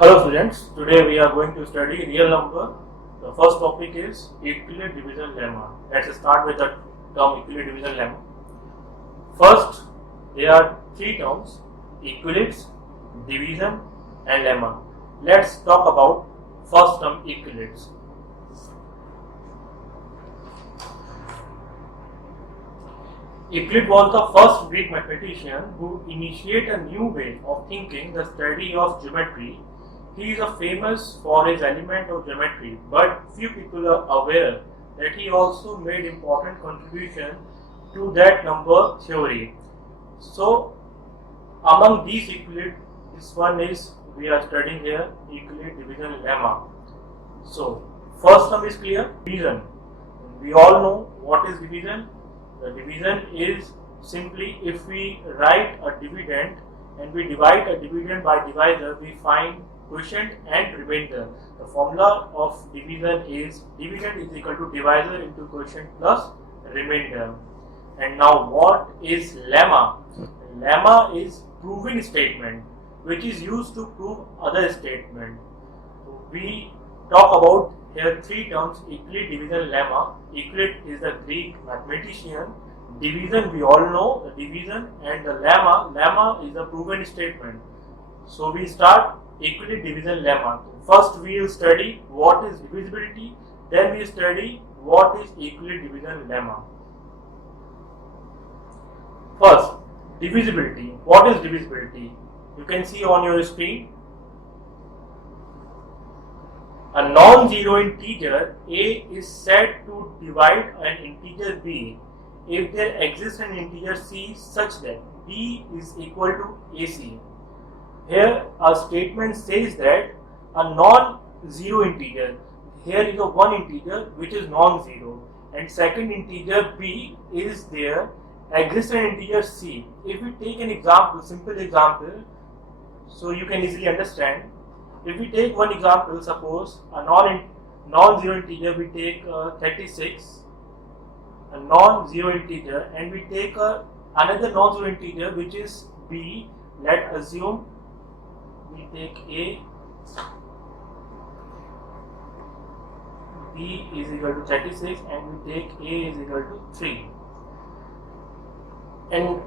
Hello students, today we are going to study real number. The first topic is Euclid division lemma. Let's start with the term Euclid division lemma. First, there are three terms: Euclid's, division and lemma. Let's talk about first term, Euclid's. Euclid was the first Greek mathematician who initiated a new way of thinking the study of geometry. He is famous for his element of geometry, but few people are aware that he also made important contribution to that number theory. So, among these Euclid, this one is we are studying here, Euclid division lemma. So, first term is clear, division. We all know what is division. The division is simply if we write a dividend and we divide a dividend by divisor, we find quotient and remainder. The formula of division is dividend is equal to divisor into quotient plus remainder. And now what is lemma? Lemma is proving statement which is used to prove other statement. We talk about here three terms: Euclid, division, lemma. Euclid is the Greek mathematician. Division we all know, the division, and the lemma. Lemma is a proven statement. So we start Euclid division lemma. First we will study what is divisibility, then we study what is Euclid division lemma. First, divisibility. What is divisibility? You can see on your screen. A non-zero integer a is said to divide an integer b if there exists an integer c such that b is equal to ac. Here a statement says that a non-zero integer, here is a one integer which is non-zero, and second integer b is there, exists an integer c. If we take an example, simple example, so you can easily understand. If we take one example, suppose a non-zero integer, we take 36, a non-zero integer, and we take another non-zero integer which is b. Let's assume we take a, b is equal to 36, and we take a is equal to 3. And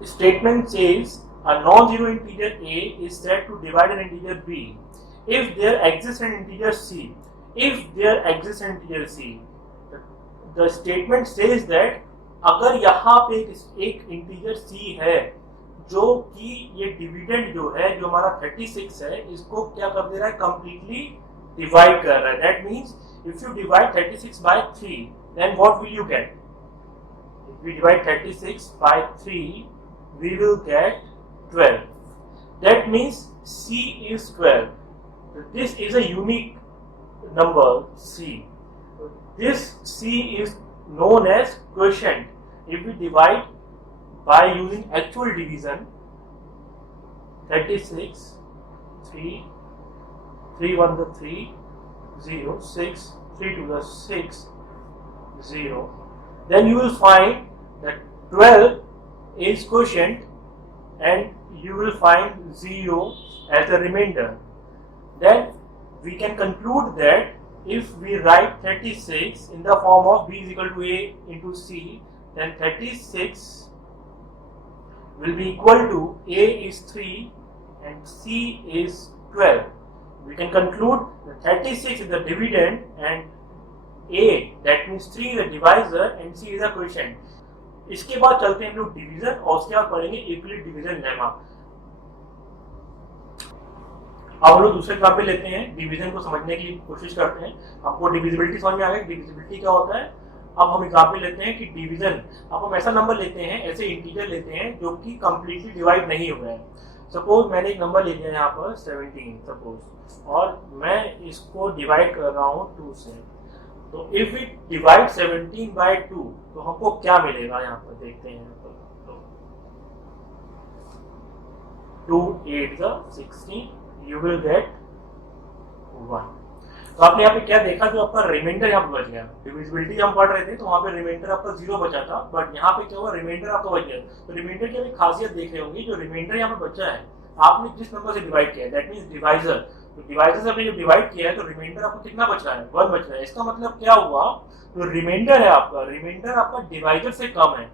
the statement says a non-zero integer a is said to divide an integer b if there exists an integer c. If there exists an integer c, the statement says that अगर यहाँ पे एक integer c है जो कि ये dividend जो है जो हमारा 36 है इसको क्या कर दे रहा है, कंप्लीटली डिवाइड कर रहा है. That means if you divide 36 by 3 then what will you get? If we divide 36 by 3 we will get 12. That means c is 12. This is a unique number c. This c is known as quotient. If we divide by using actual division, 36, 3, 3 1 the 3, 0, 6, 3 2 the 6, 0, then you will find that 12 is quotient and you will find 0 as the remainder. Then we can conclude that if we write 36 in the form of b is equal to a into c, then 36 will be equal to a is 3 and c is 12. We can conclude that 36 is the dividend and a, that means 3 is the divisor and c is the quotient. इसके बाद चलते हैं हम लोग division और उसके बाद पढ़ेंगे यूक्लिड डिवीजन लेमा. अब हम लोग दूसरे एग्जाम्पल लेते हैं, डिवीजन को समझने की कोशिश करते हैं. आपको डिविजिबिलिटी समझ में आ गई, डिविजिबिलिटी क्या होता है. अब हम एग्जाम्पल लेते हैं कि डिवीजन, अब हम ऐसा नंबर लेते हैं, ऐसे इंटीजर लेते हैं जो कि कंप्लीटली डिवाइड नहीं हुए हैं. सपोज मैंने एक नंबर ले लिया यहाँ पर 17 सपोज, और मैं इसको डिवाइड कर रहा हूँ 2 से. तो इफ वी डिवाइड 17 by 2 तो हमको क्या मिलेगा, यहाँ पर देखते हैं. तो 2 8 16, you will get 1. तो आपने यहाँ पे क्या देखा, जो आपका रिमाइंडर यहाँ पे बच गया. डिविजिबिलिटी हम पढ़ रहे थे तो वहाँ पे रिमाइंडर आपका 0 बचा था, बट यहाँ पे क्या हुआ, रिमाइंडर आपका बच गया. तो रिमाइंडर की अभी खासियत देख रहे होंगे, जो रिमाइंडर यहाँ पे बचा है आपने जिस नंबर से डिवाइड किया, दैट मीन्स डिवाइजर. तो डिवाइजर से हमने जब डिवाइड किया है तो रिमाइंडर आपको कितना बच रहा है, 1 बच रहा है। इसका मतलब क्या हुआ, तो रिमाइंडर है आपका, रिमाइंडर आपका डिवाइजर से कम है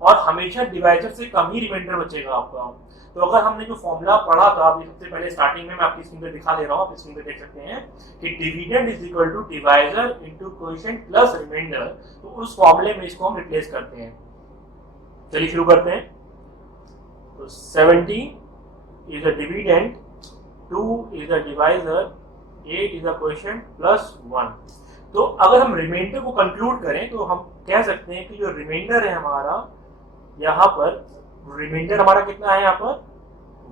और हमेशा डिवाइजर से कम ही रिमाइंडर बचेगा आपका। तो अगर हमने जो फॉर्मूला पढ़ा था अभी सबसे पहले स्टार्टिंग में, मैं आपकी स्क्रीन पे दिखा दे रहा हूँ, आप स्क्रीन पे देख सकते हैं कि dividend is equal to divisor into coefficient plus remainder, तो उस फॉर्मूले में इसको हम रिप्लेस करते हैं। चलिए शुरू करते हैं। तो 17 is a dividend, 2 is a divisor, 8 is a quotient plus 1। तो अगर हम रिमाइंडर को कंक्लूड करें तो हम कह सकते हैं कि जो रिमाइंडर है हमारा यहाँ पर, रिमाइंडर हमारा कितना है यहाँ पर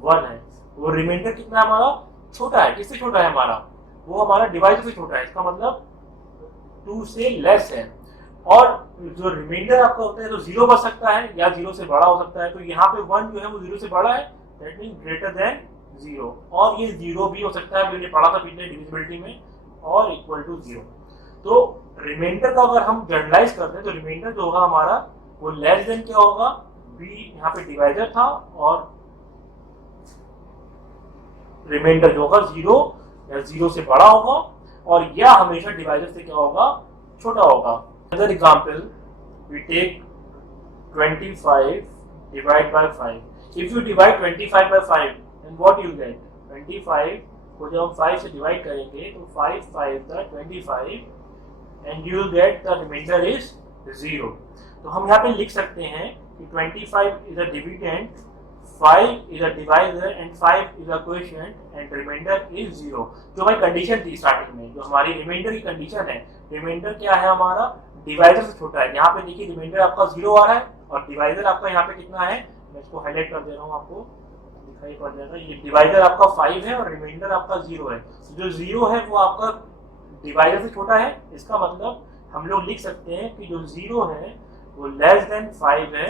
1 है। वो रिमाइंडर कितना हमारा छोटा है, किससे छोटा है हमारा, वो हमारा डिवाइजर से छोटा है, इसका मतलब 2 से लेस है। और जो रिमाइंडर आपका होता है तो 0 बच सकता है या 0 से बड़ा हो सकता है। तो यहाँ पे 1 जो है वो 0 से बड़ा है, दैट मीन ग्रेटर देन 0। और ये 0 भी हो सकता है, अभी हमने पढ़ा था पिछले डिविजिबिलिटी में, और इक्वल टू 0। तो रिमाइंडर का अगर हम जनरलाइज करते हैं तो रिमाइंडर जो होगा हमारा वो लेस देन क्या होगा, बी यहाँ पे डिवाइजर था, और रिमाइंडर जो होगा 0 या 0 से बड़ा होगा, और यह हमेशा डिवाइजर से क्या होगा, छोटा होगा। Another example, we take 25 divide by 5. If you divide 25 by 5, then what you get? 25 को जब हम 5 से डिवाइड करेंगे तो 5 5 the 25 and you will get the remainder is 0। तो हम यहाँ पे लिख सकते हैं कि 25 is a dividend, 5 is a divisor and 5 is a quotient and remainder is 0। जो हमारी कंडीशन थी स्टार्टिंग में, जो हमारी रिमाइंडर की कंडीशन है, रिमाइंडर क्या है हमारा, डिवाइजर से छोटा है। यहाँ पे देखिए रिमाइंडर आपका 0 आ रहा है और डिवाइजर आपका यहाँ पे कितना है, मैं इसको हाईलाइट कर दे रहा हूँ, आपको दिखाई पड़ जाएगा। ये डिवाइजर आपका 5 है और रिमाइंडर आपका 0 है। जो 0 है वो आपका डिवाइजर से छोटा है, इसका मतलब हम लोग लिख सकते हैं कि जो 0 है वो लेस देन 5 है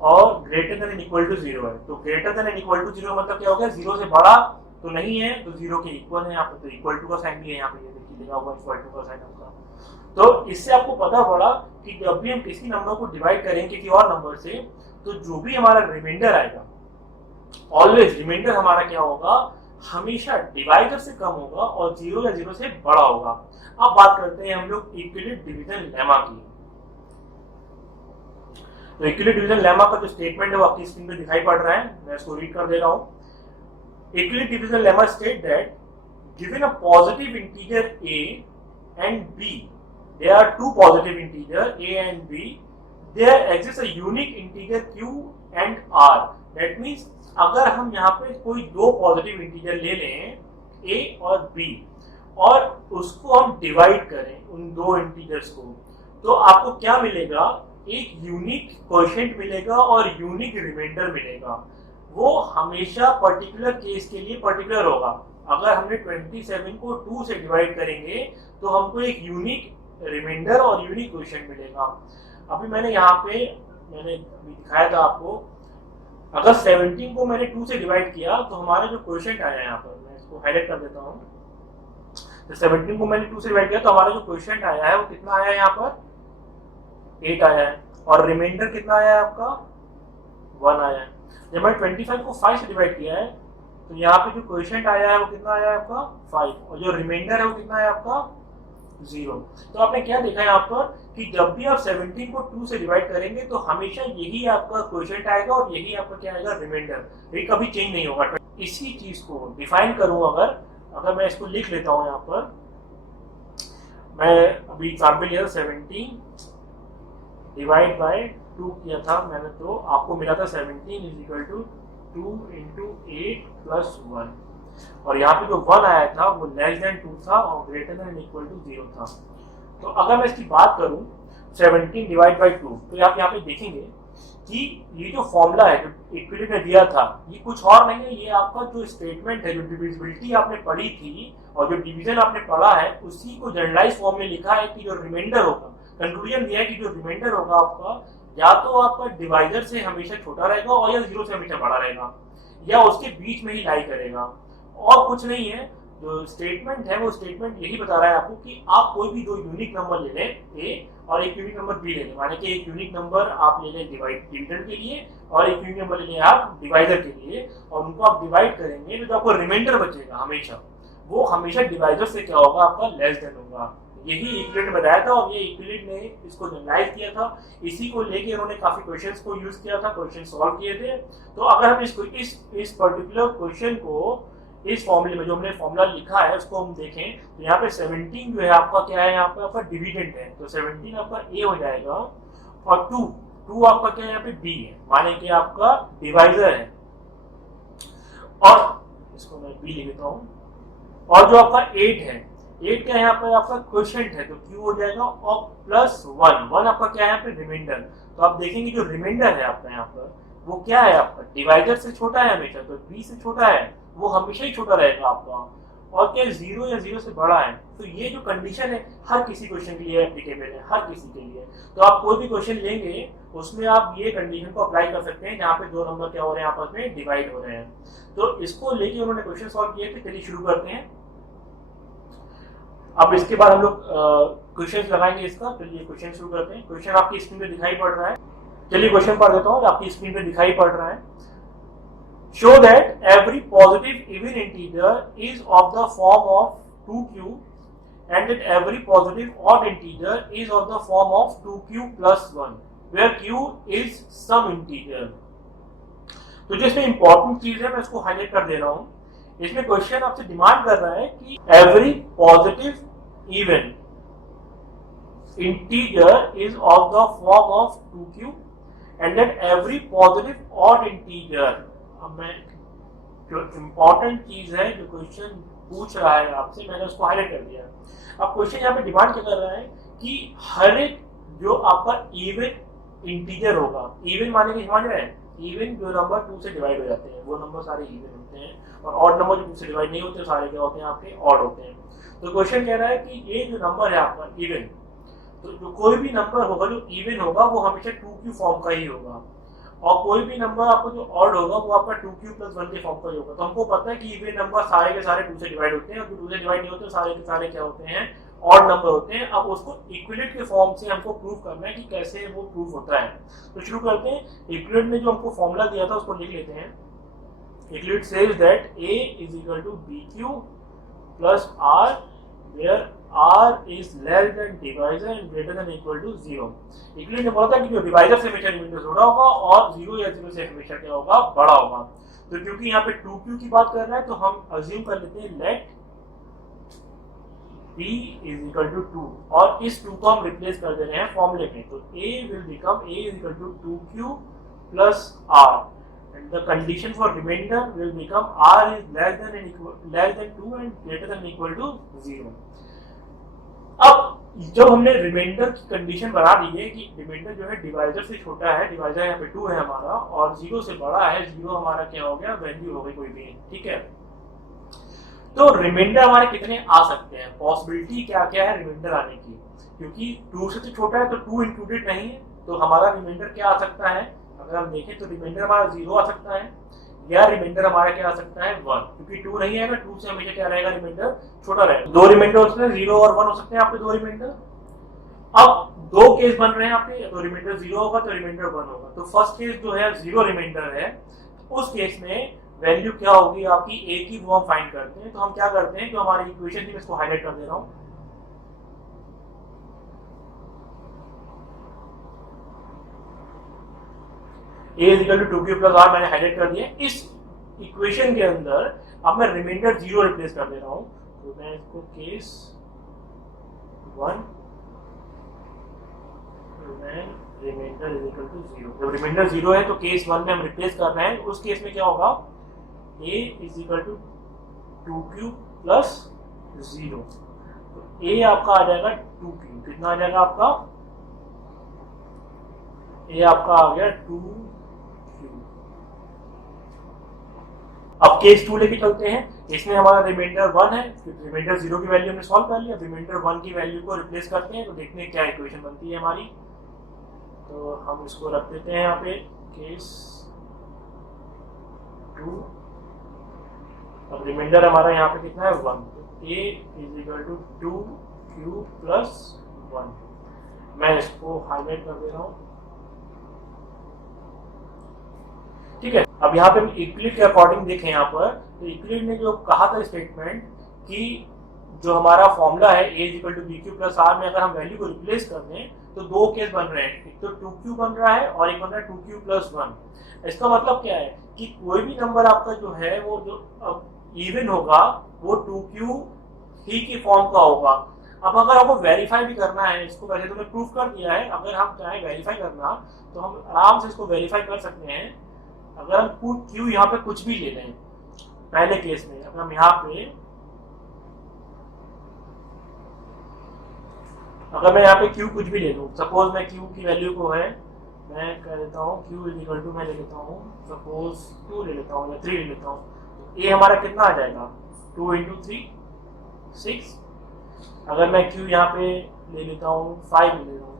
और ग्रेटर देन इक्वल टू 0 है। तो ग्रेटर देन इक्वल टू 0 मतलब क्या हो गया, 0 से बड़ा तो नहीं है, तो 0 के इक्वल है। यहाँ पे तो इक्वल टू का साइन भी है, यहाँ पे ये देखिए लिखा हुआ इक्वल टू का साइन आपका। तो इससे आपको पता पड़ा कि जब भी हम किसी नंबर को डिवाइड करें किसी और नंबर से, तो जो भी हमारा रिमाइंडर आएगा, ऑलवेज रिमाइंडर हमारा क्या होगा, हमेशा डिवाइजर से कम होगा और 0 या 0 से बड़ा होगा। अब बात करते हैं हम लोग यूक्लिड डिवीजन लेमा की। तो यूक्लिड डिवीजन लेमा का जो स्टेटमेंट है वो आपकी स्क्रीन पे दिखाई पड़ रहा है, मैं इसको रीड कर दे रहा हूँ। Euclid division lemma state that given a positive integer a and b, there are two positive integer a and b, there exists a unique integer q and r। that means अगर हम यहाँ पे कोई दो positive integer ले लें a और b और उसको हम डिवाइड करें उन दो इंटीजर्स को, तो आपको क्या मिलेगा, एक यूनिक कोएफिशिएंट मिलेगा और यूनिक रिमाइंडर मिलेगा। वो हमेशा पर्टिकुलर केस के लिए पर्टिकुलर होगा। अगर हमने 27 को 2 से डिवाइड करेंगे तो हमको एक यूनिक रिमाइंडर और यूनिक कोएफिशिएंट मिलेगा। अभी मैंने यहाँ पे दिखाया था आपको, अगर 17 को मैंने 2 से डिवाइड किया तो हमारा जो कोएफिशिएंट आया यहाँ पर, मैं इसको हाईलाइट कर देता हूँ। तो 17 को मैंने 2 से डिवाइड किया तो हमारा जो कोएफिशिएंट आया है वो कितना आया है, यहाँ पर 8 आया है, और रिमाइंडर कितना आया है आपका 1 आया है। जब मैंने 25 को 5 से डिवाइड किया है तो यहाँ पे जो कोएफिशिएंट आया है वो कितना आया है आपका 5, और जो रिमाइंडर है वो कितना है आपका 0। तो आपने क्या देखा यहाँ पर कि जब भी आप 17 को 2 से डिवाइड करेंगे तो हमेशा यही आपका कोएफिशिएंट आएगा और यही आपका क्या आएगा, रिमाइंडर, ये कभी चेंज नहीं होगा। इसी चीज को डिफाइन करूं, अगर मैं इसको लिख लेता हूं, यहाँ पर मैं अभी एग्जाम्पल लिया था 17 डिवाइड बाय 2 किया था मैंने, तो आपको मिला था 17 is equal to 2 into 8 plus 1, और यहाँ पे जो 1 आया था वो लेस देन 2 था और ग्रेटर देन इक्वल टू 0 था। तो अगर मैं इसकी बात करूं 17 डिवाइड बाय 2, तो आप यहाँ पे देखेंगे कि ये जो फॉर्मूला है जो इक्विलिब्रियम ने दिया था, ये कुछ और नहीं है, ये आपका जो स्टेटमेंट है, जो डिविजिबिलिटी आपने पढ़ी थी और जो डिवीजन आपने पढ़ा है, उसी को जनरलाइज फॉर्म में लिखा है कि जो रिमाइंडर होगा, कंक्लूजन दिया है कि जो रिमाइंडर होगा आपका या तो आपका डिवाइजर से हमेशा छोटा रहेगा और या 0 से हमेशा बड़ा रहेगा, या उसके बीच में ही लाई करेगा, और कुछ नहीं है। जो स्टेटमेंट है वो स्टेटमेंट यही बता रहा है आपको कि आप कोई भी दो यूनिक नंबर ले लें, ए और एक यूनिक नंबर बी ले लें, माने कि एक यूनिक नंबर आप ले लें डिविजन के लिए और एक यूनिट नंबर ले लिया आप डिवाइजर के लिए, और उनको आप डिवाइड करेंगे तो जो आपको रिमाइंडर बचेगा हमेशा, वो हमेशा डिवाइजर से क्या होगा, आपका लेस देन होगा। यही यूक्लिड ने बताया था और ये यूक्लिड ने इसको जनरलाइज किया था। इसी को लेके उन्होंने काफी क्वेश्चंस को यूज किया था, क्वेश्चन सॉल्व किए थे। तो अगर हम इसको इस पर्टिकुलर क्वेश्चन को इस फॉर्मूले में जो हमने फॉर्मूला लिखा है उसको हम देखें तो यहाँ पे 17 जो है आपका क्या है, यहाँ पे आपका डिविडेंड है, तो 17 आपका ए हो जाएगा, और 2 आपका क्या है, यहाँ पे बी है, माने कि आपका डिवाइजर है, और इसको मैं बी लिख देता हूँ। और जो आपका 8 है, 8 क्या है यहाँ पे आपका क्वोशिएंट है, तो क्यू हो जाएगा, और प्लस 1 आपका क्या है यहाँ पे रिमाइंडर। तो आप देखेंगे जो रिमाइंडर है आपका यहाँ पर वो क्या है, आपका डिवाइजर से छोटा है हमेशा, तो बी से छोटा है, वो हमेशा ही छोटा रहेगा आपका, और क्या 0 या 0 से बड़ा है। तो ये जो कंडीशन है हर किसी क्वेश्चन के लिए एप्लीकेबल है, हर किसी के लिए। तो आप कोई भी क्वेश्चन लेंगे उसमें आप ये कंडीशन को अप्लाई कर सकते हैं, जहाँ पे दो नंबर क्या हो रहे हैं, आपस में डिवाइड हो रहे हैं। तो इसको लेके उन्होंने क्वेश्चन सॉल्व किए थे। चलिए शुरू करते हैं। अब इसके बाद हम लोग क्वेश्चन लगाएंगे इसका। चलिए क्वेश्चन शुरू करते हैं। क्वेश्चन आपकी स्क्रीन पे दिखाई पड़ रहा है। चलिए क्वेश्चन पढ़ देता हूँ, आपकी स्क्रीन पे दिखाई पड़ रहा है। Show that every positive even integer is of the form of 2q and that every positive odd integer is of the form of 2q plus 1 where q is some integer। तो जो इसमें important चीज है मैं इसको highlight कर दे रहा हूं। इसमें क्वेश्चन आपसे डिमांड कर रहा है कि every positive even integer is of the form of 2q and that every positive odd integer। अब मैं जो इम्पोर्टेंट चीज है जो क्वेश्चन पूछ रहा है आपसे, मैंने उसको हाईलाइट कर दिया। अब क्वेश्चन यहाँ पे डिमांड क्या कर रहा है कि हर एक जो आपका इवन इंटीजर होगा, इवन माने कि समझ रहे हैं, इवन जो नंबर 2 से डिवाइड हो जाते हैं वो नंबर सारे इवन होते हैं, और ऑड नंबर जो 2 से डिवाइड नहीं होते सारे क्या होते हैं, आपके ऑड होते हैं। तो क्वेश्चन कह रहा है कि ये जो नंबर है आपका इवन, तो जो कोई भी नंबर होगा जो इवन होगा वो हमेशा 2q फॉर्म का ही होगा, और कोई भी नंबर आपको जो ऑड होगा वो आपका 2q plus 1 के फॉर्म का ही होगा। तो हमको पता है कि इवन नंबर सारे के सारे 2 से डिवाइड होते हैं, और जो 2 से डिवाइड नहीं होते सारे के सारे क्या होते हैं, ऑड नंबर होते हैं। अब उसको इक्विवेलेंट के फॉर्म से हमको प्रूव करना है कि कैसे वो प्रूव होता है। तो शुरू करते हैं। इक्विवेलेंट ने जो हमको फॉर्मूला दिया था उसको लिख लेते हैं। Equivalent says that a is equal to bq plus r where r is less than divisor and greater than equal to 0। Equivalent ने बोला था कि जो डिवाइजर से हमेशा रिमाइंडर छोटा होगा और 0 या 0 से हमेशा क्या होगा, बड़ा होगा। तो क्योंकि यहाँ पे 2q की बात कर रहा है तो हम अज्यूम कर लेते हैं late b is equal to 2, और इस 2 को हम रिप्लेस कर दे रहे हैं फॉर्मूले में। तो a will become a is equal to 2q plus r and the condition for remainder will become r is less than 2 and greater than equal to 0। अब जब हमने रिमाइंडर की कंडीशन बना दी है कि रिमाइंडर जो है डिवाइजर से छोटा है, डिवाइजर यहाँ पे 2 है हमारा, और 0 से बड़ा है, 0 हमारा क्या हो गया, वैल्यू हो गई कोई भी, ठीक है। तो रिमाइंडर हमारे कितने आ सकते हैं, पॉसिबिलिटी क्या क्या है रिमाइंडर आने की, क्योंकि 2 से तो छोटा है तो 2 इंक्लूडेड नहीं है, तो हमारा रिमाइंडर क्या आ सकता है, अगर हम देखें तो रिमाइंडर हमारा 0 आ सकता है, या रिमाइंडर हमारा क्या आ सकता है 1, क्योंकि 2 नहीं आएगा, 2 से हमेशा क्या रहेगा, रिमाइंडर छोटा रहेगा। 2 रिमाइंडर हो सकते हैं, 0 और 1 हो सकते हैं आपके 2 रिमाइंडर। अब 2 केस बन रहे हैं आपके, तो रिमाइंडर 0 होगा तो रिमाइंडर 1 होगा। तो फर्स्ट केस जो है 0 रिमाइंडर है, उस केस में वैल्यू क्या होगी आपकी a की, वो हम फाइंड करते हैं। तो हम क्या करते हैं, जो हमारी इक्वेशन थी मैं इसको हाईलाइट कर दे रहा हूँ। a is equal to 2q plus r मैंने हाईलाइट कर दिया। इस इक्वेशन के अंदर अब मैं रिमाइंडर 0 रिप्लेस कर दे रहा हूँ। तो मैं इसको case 1 remainder is equal to 0। जब रिमाइंडर 0 है तो केस 1 में हम रिप्लेस कर रहे हैं, उस केस में क्या होगा, a is equal to 2q plus 0। तो a आपका आ जाएगा 2q, कितना आ जाएगा आपका, a आपका आ गया 2q। अब केस 2 लेके चलते हैं। इसमें हमारा रिमाइंडर 1 है, रिमाइंडर 0 की वैल्यू हमने सॉल्व कर लिया, रिमाइंडर 1 की वैल्यू को रिप्लेस करते हैं, तो देखते हैं क्या इक्वेशन बनती है हमारी। तो हम इसको रख देते हैं यहाँ पे केस 2। अब रिमाइंडर हमारा यहाँ पे कितना है 1, तो a is equal to 2q plus 1। मैं इसको हाईलाइट कर दे रहा हूँ। ठीक है। अब यहाँ पे हम यूक्लिड के अकॉर्डिंग देखें यहाँ पर, तो यूक्लिड ने जो कहा था स्टेटमेंट कि जो हमारा फॉर्मूला है a equal to b q plus r में अगर हम वैल्यू को रिप्लेस कर दें तो दो केस बन रहे हैं, एक तो 2q बन रहा है और एक बन रहा है 2q प्लस 1। इसका मतलब क्या है कि कोई भी नंबर आपका जो है वो जो इवन होगा वो 2q ही की फॉर्म का होगा। अब अगर आपको वेरीफाई भी करना है इसको, वैसे तो मैं प्रूफ कर दिया है, अगर हम चाहें वेरीफाई करना तो हम आराम से इसको वेरीफाई कर सकते हैं। अगर हम q यहाँ पे कुछ भी ले लें, पहले केस में अगर हम यहाँ पे अगर मैं यहाँ पे q कुछ भी ले लूँ, सपोज मैं q की वैल्यू को है मैं कह देता हूँ q इज इक्वल टू, मैं ले लेता हूँ सपोज 2 ले लेता हूँ या 3 ले लेता हूँ, तो a हमारा कितना आ जाएगा 2 इंटू 3 6। अगर मैं q यहाँ पे ले लेता हूँ 5 ले लेता हूँ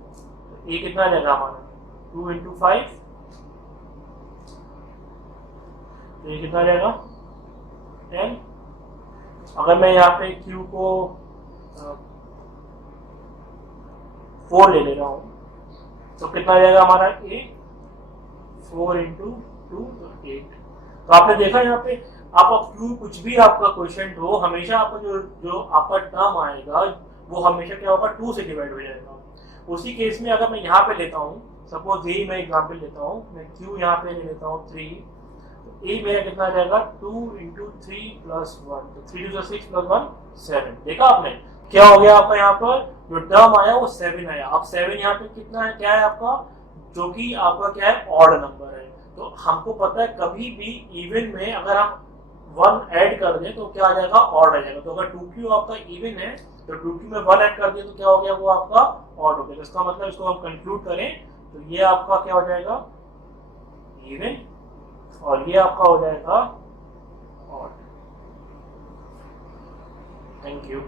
तो a कितना आ जाएगा हमारा 2 इंटू 5, तो ये कितना आ जाएगा 10। अगर मैं यहाँ पे q को 4 ले रहा हूँ तो कितना आ जाएगा हमारा 8, 4 इंटू 2 तो 8। तो आपने देखा यहाँ पे आपका क्यू कुछ भी आपका क्वेश्चन हो, हमेशा आपका जो आपका टर्म आएगा वो हमेशा क्या होगा 2 से डिवाइड हो जाएगा। उसी केस में अगर मैं यहाँ पे लेता हूँ, सपोज यही मैं एग्जाम्पल लेता हूँ, मैं क्यू यहाँ पे ले लेता हूँ 3, तो ए मेरा कितना आ जाएगा 2 इंटू 3 प्लस 1, तो 3 टू 6 प्लस 1 7। देखा आपने क्या हो गया आपका यहाँ पर जो टर्म आया वो 7 आया। अब 7 यहाँ पे कितना है, क्या है आपका, जो कि आपका क्या है ऑड नंबर है। तो हमको पता है कभी भी इवन में अगर हम 1 ऐड कर दें तो क्या आ जाएगा ऑड आ जाएगा। तो अगर 2q आपका इवन है तो 2q में 1 ऐड कर दिया तो क्या हो गया वो आपका ऑड हो गया। इसका मतलब इसको हम कंक्लूड करें तो ये आपका क्या हो जाएगा इवन और ये आपका हो जाएगा ऑड। Thank you.